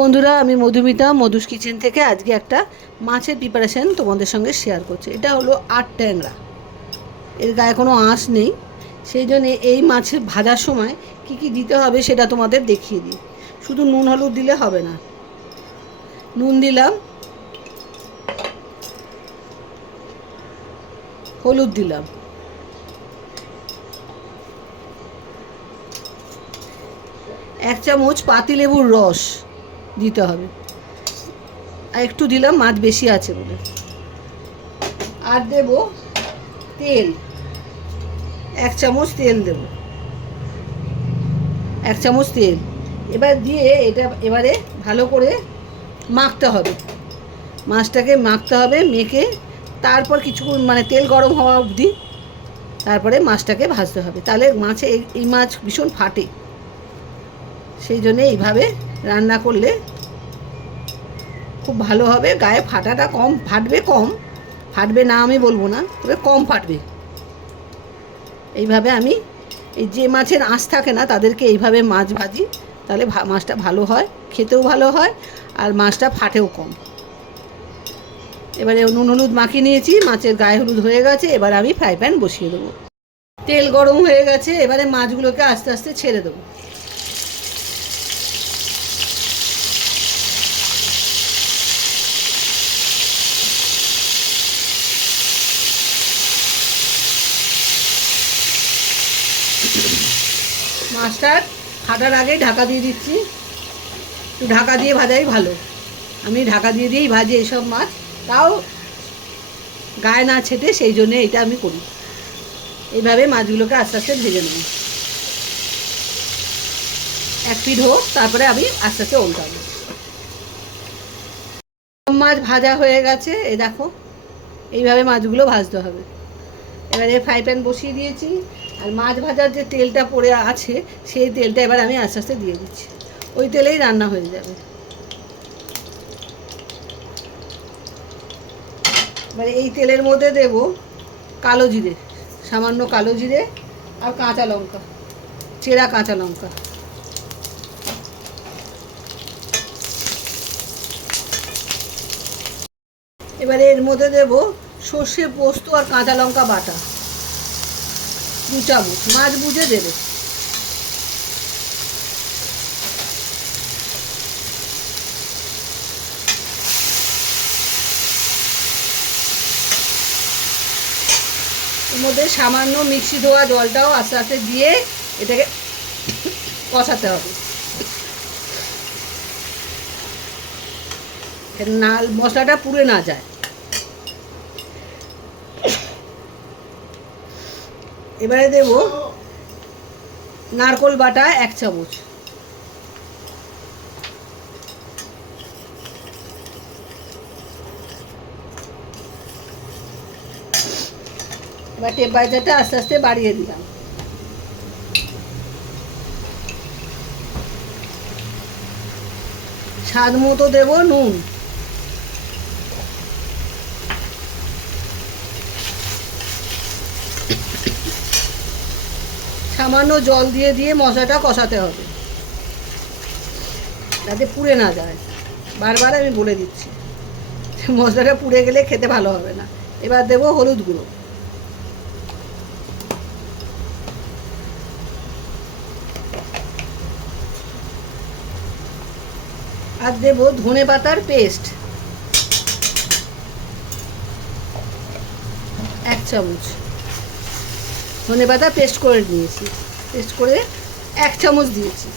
বন্ধুরা, আমি মধুমিতা মধুস কিচেন থেকে আজকে একটা মাছের প্রিপারেশন তোমাদের সঙ্গে শেয়ার করছি। এটা হলো আট ট্যাংরা, এর গায়ে কোনো আঁশ নেই। সেই জন্য এই মাছের ভাজার সময় কি কি দিতে হবে সেটা তোমাদের দেখিয়ে দিই। শুধু নুন হলুদ দিলে হবে না। নুন দিলাম, হলুদ দিলাম, এক চামচ পাতিলেবুর রস দিতে হবে, আর একটু দিলাম মাছ বেশি আছে বলে। আর দেব তেল, এক চামচ তেল দেব, এক চামচ তেল। এবার দিয়ে এটা এবারে ভালো করে মাখতে হবে, মাছটাকে মাখতে হবে। মেখে তারপর কিছুক্ষণ তেল গরম হওয়া অবধি তারপরে মাছটাকে ভাজতে হবে। তাহলে মাছে এই মাছ ভীষণ ফাটে, সেই জন্যে এইভাবে রান্না করলে খুব ভালো হবে। গায়ে ফাটাটা কম ফাটবে, কম ফাটবে না আমি বলবো না, তবে কম ফাটবে। এইভাবে আমি এই যে মাছের আঁশ থাকে না তাদেরকে এইভাবে মাছ ভাজি, তাহলে মাছটা ভালো হয়, খেতেও ভালো হয়, আর মাছটা ফাটেও কম। এবারে নুন হলুদ মাখিয়ে নিয়েছি, মাছের গায়ে হলুদ হয়ে গেছে। এবার আমি ফ্রাই প্যান বসিয়ে দেবো। তেল গরম হয়ে গেছে, এবারে মাছগুলোকে আস্তে আস্তে ছেড়ে দেবো। মাছটা ফাটার আগেই ঢাকা দিয়ে দিচ্ছি, একটু ঢাকা দিয়ে ভাজাই ভালো। আমি ঢাকা দিয়ে দিয়েই ভাজি এইসব মাছ, তাও গায়ে না ছেটে, সেই জন্যে এটা আমি করি। এইভাবে মাছগুলোকে আস্তে আস্তে ভেজে নেব। এক পিঠ হোক, তারপরে আমি আস্তে আস্তে উল্টাবো। মাছ ভাজা হয়ে গেছে, এই দেখো এইভাবে মাছগুলো ভাজতে হবে। এবারে ফ্রাই প্যান বসিয়ে দিয়েছি, আর মাছ ভাজার যে তেলটা পড়ে আছে সেই তেলটা এবার আমি আস্তে আস্তে দিয়ে দিচ্ছি। ওই তেলেই রান্না হয়ে যাবে। এবারে এই তেলের মধ্যে দেব কালো জিরে, সামান্য কালো জিরে, আর কাঁচা লঙ্কা, চেরা কাঁচা লঙ্কা। এবারে এর মধ্যে দেব সর্ষে পোস্ত আর কাঁচা লঙ্কা বাটা 2 চামচ, মাছ বুঝে দেবে। এর মধ্যে সামান্য মিক্সি ধোয়া জলটাও আস্তে আস্তে দিয়ে এটাকে কষাতে হবে, না মশলাটা পুড়ে না যায়। এবারে দেব নারকোল বাটা 1 চামচ, এবার টেম্পারেচারটা আস্তে আস্তে বাড়িয়ে দিলাম। স্বাদ মতো দেব নুন, সামান্য জল দিয়ে দিয়ে মশলাটা কষাতে হবে, যাতে পুড়ে না যায়। বারবার আমি বলে দিচ্ছি, মশলাটা পুড়ে গেলে খেতে ভালো হবে না। এবার দেব হলুদ গুঁড়ো, আর দেব ধনে পাতার পেস্ট 1 চামচ। ধনে পাতা পেস্ট করে নিয়েছি, পেস্ট করে 1 চামচ দিয়েছি।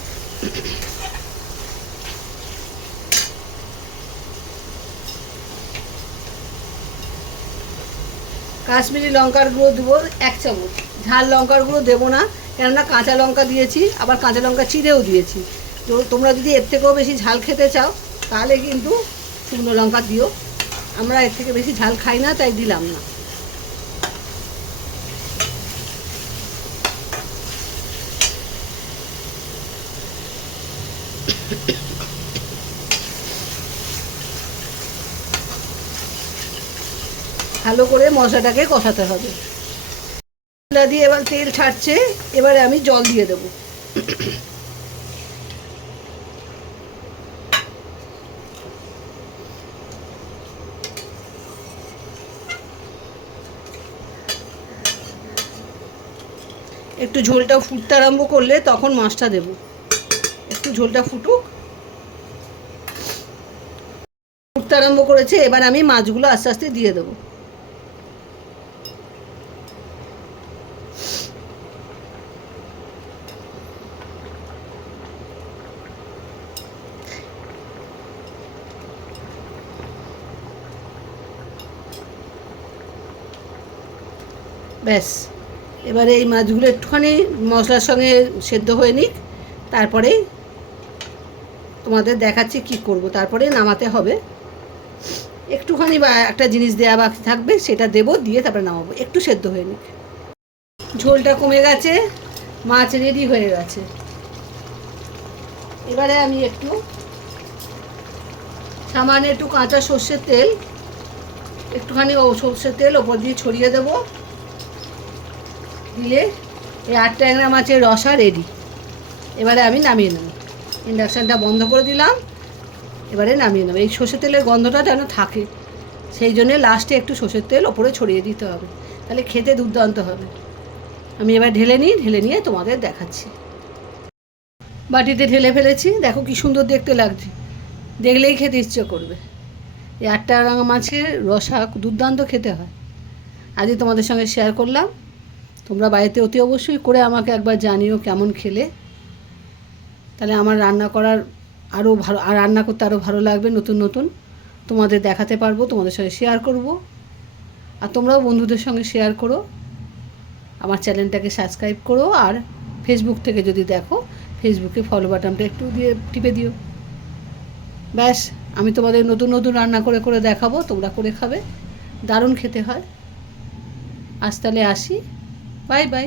কাশ্মীরি লঙ্কার গুঁড়ো দেবো 1 চামচ। ঝাল লঙ্কার গুঁড়ো দেবো না, কেননা কাঁচা লঙ্কা দিয়েছি, আবার কাঁচা লঙ্কা চিড়েও দিয়েছি। তো তোমরা যদি এর থেকেও বেশি ঝাল খেতে চাও তাহলে কিন্তু শুকনো লঙ্কা দিও। আমরা এর থেকে বেশি ঝাল খাই না, তাই দিলাম না। ভালো করে মশলাটাকে কষাতে হবে। মশলা দিয়ে এবার তেল ছাড়ছে, এবারে আমি জল দিয়ে দেবো। একটু ঝোলটা ফুটতে আরম্ভ করলে তখন মাছটা দেব। একটু ঝোলটা ফুটুক। ফুটতে আরম্ভ করেছে, এবার আমি মাছগুলো আস্তে আস্তে দিয়ে দেবো। ব্যাস, এবারে এই মাছগুলো একটুখানি মশলার সঙ্গে সেদ্ধ হয়ে নিক, তারপরে তোমাদের দেখাচ্ছি কি করব। তারপরে নামাতে হবে। একটুখানি বা একটা জিনিস দেওয়া বাকি থাকবে, সেটা দেবো, দিয়ে তারপরে নামাবো। একটু সেদ্ধ হয়ে নিক। ঝোলটা কমে গেছে, মাছ রেডি হয়ে গেছে। এবারে আমি একটু সামান্য একটু কাঁচা সর্ষের তেল, একটুখানি সর্ষের তেল ওপর দিয়ে ছড়িয়ে দেবো। দিলে এই 8 ট্যাংরা মাছের রসা রেডি। এবারে আমি নামিয়ে নেব। ইন্ডাকশানটা বন্ধ করে দিলাম। এবারে নামিয়ে নেব। এই সর্ষের তেলের গন্ধটা যেন থাকে, সেই জন্যে লাস্টে একটু সর্ষের তেল ওপরে ছড়িয়ে দিতে হবে, তাহলে খেতে দুর্দান্ত হবে। আমি এবার ঢেলে নিই, ঢেলে নিয়ে তোমাদের দেখাচ্ছি। বাটিতে ঢেলে ফেলেছি, দেখো কি সুন্দর দেখতে লাগছে, দেখলেই খেতে ইচ্ছে করবে। এই 8 ট্যাংরা মাছের রসা দুর্দান্ত খেতে হয়। আজই তোমাদের সঙ্গে শেয়ার করলাম। তোমরা বাড়িতে অতি অবশ্যই করে আমাকে একবার জানিও কেমন খেলে, তাহলে আমার রান্না করার আরও ভালো, আর রান্না করতে আরও ভালো লাগবে। নতুন নতুন তোমাদের দেখাতে পারবো, তোমাদের সঙ্গে শেয়ার করব। আর তোমরাও বন্ধুদের সঙ্গে শেয়ার করো, আমার চ্যানেলটাকে সাবস্ক্রাইব করো। আর ফেসবুক থেকে যদি দেখো, ফেসবুকে ফলো বাটনটা একটু দিয়ে টিপে দিও। ব্যাস, আমি তোমাদের নতুন নতুন রান্না করে করে দেখাবো, তোমরা করে খাবে, দারুণ খেতে হয়। আজ তাহলে আসি, বাই বাই।